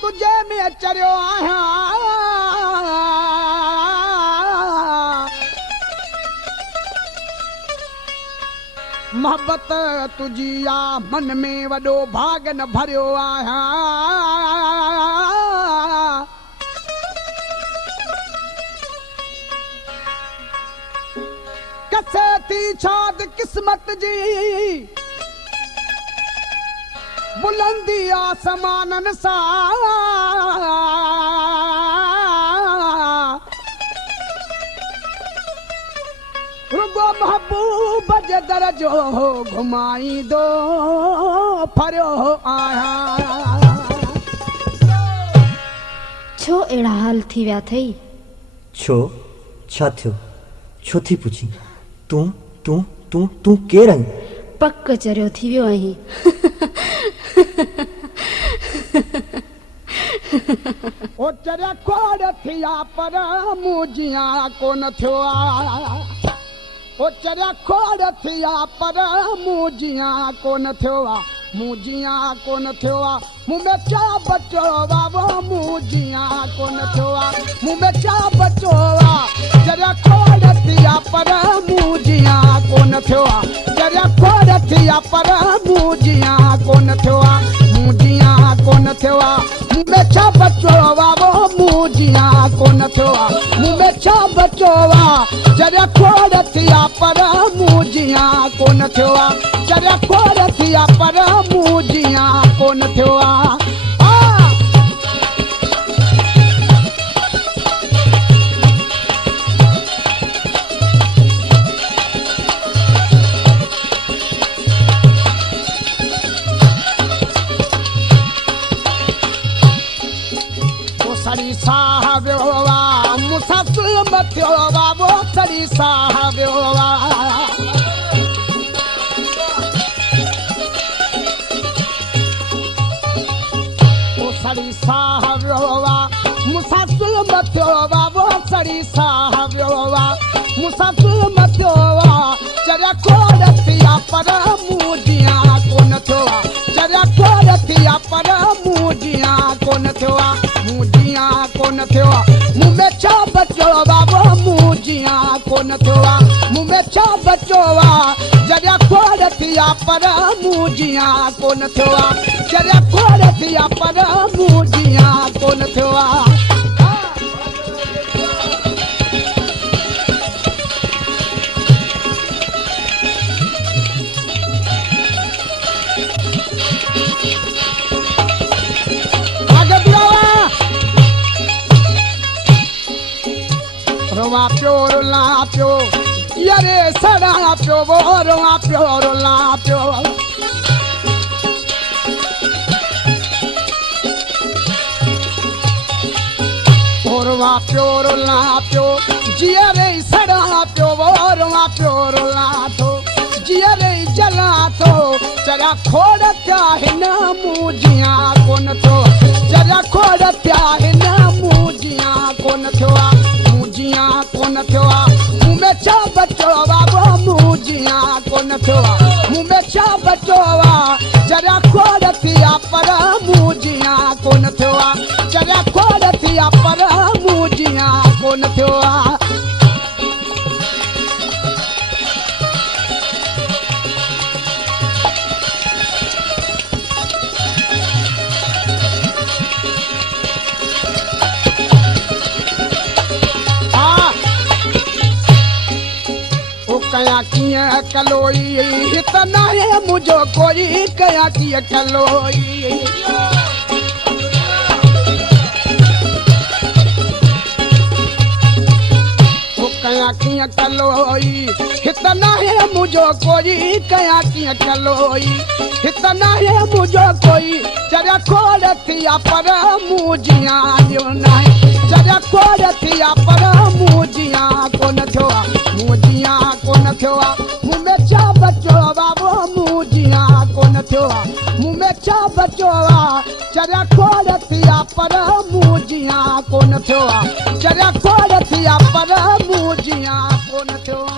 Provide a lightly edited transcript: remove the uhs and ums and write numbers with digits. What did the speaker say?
तुझे में चरियो आहियां मोहब्बत तुझी आ मन में वॾो भाग न भरियो आहियां कसे थी छाद किस्मत जी बुलंदी आसमानन सां रुगो महबूब जे दर जो घुमाईंदो फरियो आहियां छो अहिड़ा हाल थी विया अथई छो छा थियो छो थी पुछी तूं तूं तूं तूं केरु आहीं पक चरियो थी वियो आहीं ओ चरिया खोड़ थिया पर मूं जियां कोन थियो आ ओ चरिया खोड़ थिया पर मूं जियां कोन थियो आ मूं जियां कोन थियो आ मूं में छा बचो आ वो मूं जियां कोन थियो आ मूं में छा बचो आ चरिया खोड़ थिया पर मूं जियां कोन थियो आ चरिया खोड़ थिया पर मूं जियां कोन थियो आ मूं जियां कोन थियो आ मूं में छा बचो आ वो मूं जियां कोन थियो आ मूं में छा बचो आ चरिया खोड़ थिया पर मूं जियां कोन थियो आ चरिया खोड़ थिया पर मूं जियां कोन थियो आ सड़ी साहब मुसाफिर मथियो वो सड़ी साहब सड़ी साहब मुसाफिर मथियो वो सड़ी साहब मुसाफिर मथियो चरिया खोड़ थिया पर मूं जियां कोन थियो आ चरिया खोड़ थिया पर मूं जियां कोन थियो आ मूं जियां कोन थियो आ मूं में छा बचो बाबो मूं जियां कोन थियो आ मूं में छा बचो आ चरिया खोड़ थिया पर मूं जियां कोन थियो आ चरिया खोड़ थिया पर मूं जियां कोन थियो आ रोवा प्यो रोला प्यो यारे सड़ा प्यो वो रोवा प्यो रोला प्यो रोवा प्यो रोला प्यो जियरे सड़ा प्यो वो रोवा प्यो रोला तो जियरे जला तो चरिया खोड़ थिया हिन मूं जियां कोन थियो चरिया खोड़ थिया हिन मूं जियां कोन थियो आ जियां कोन थियो आ मूं में छा बचो आ वो मूं जियां कोन थियो आ मूं में छा बचो आ चरिया खोड़ थिया पर मूं जियां कोन थियो आ चरिया खोड़ थिया पर मूं जियां कोन थियो आ कया कीअं कलोई हित नाहे मुंहिंजो कोई कया कीअं कलोई कया कीअं कलोई हित नाहे मुंहिंजो कोई कया कीअं कलोई हित नाहे मुंहिंजो कोई चरिया खोड़ थिया पर मूं जियां ॾियो नाहे चरिया खोड़ थिया पर मूं जियां कोन थियो आ मूं जियां कोन थियो आ मूं में छा बचो आ वो मूं जियां कोन थियो आ मूं में छा बचो आ चरिया खोड़ थिया पर मूं जियां कोन थियो आ चरिया खोड़ थिया पर मूं जियां कोन थियो आ